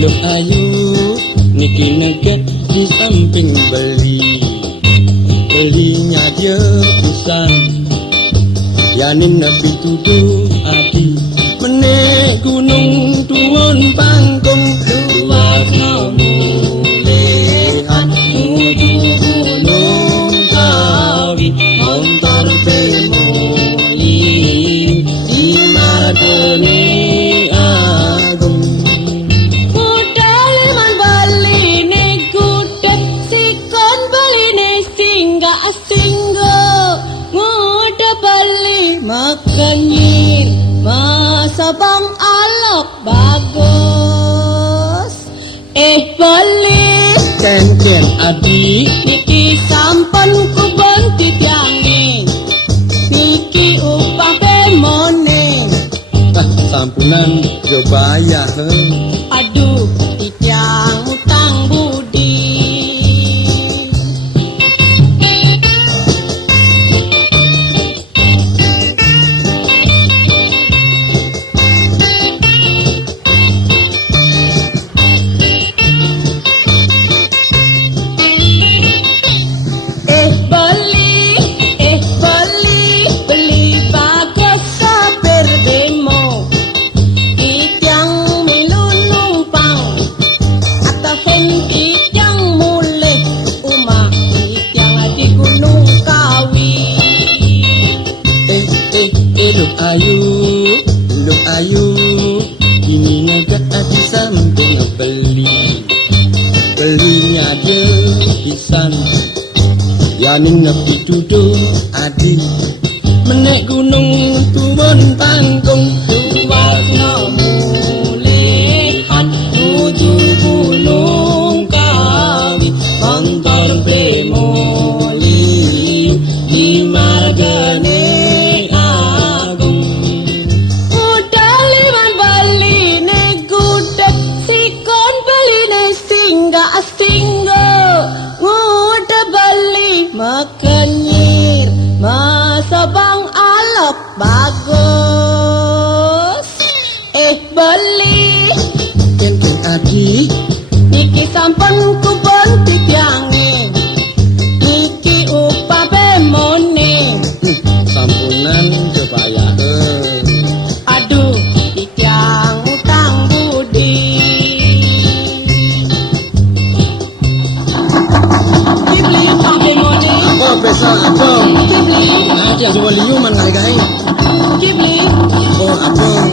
Loh ayu niki neget di samping belinya dia pisan yanin nabi tuduh adi menek gunung tuwon pangkung luas namulehan nuju gunung kawi montor bemoli di madene agung Budal man bali ne gudeg sikon bali ne singga ngoda bali makanyi masa bang alok bagus bali ken adi niki sampun kubon titiangin niki upah bemone sampunan yo bayar aduh titiang utang budi beli bagus sapir demo titiang milun numpang ataupun titiang mulih umah titiang di gunung kawi Loh ayu ini negat di samping belinya dia pisan yaning nabi tuduh adi menek gunung tuwon pangkung luas namulehan nuju gunung kawi montor bemoli di madene agung Udaliman bali ne gudeg sikon bali ne singga ngoda bali makanyir masa bang alok bagus bali ken adi niki sampun kubon titiangin niki upah bemone sampunan yo bayar aduh titiang utang budi kibli upah bemone apa besok abang kibli ada yang jual liu man gai kibli oh abang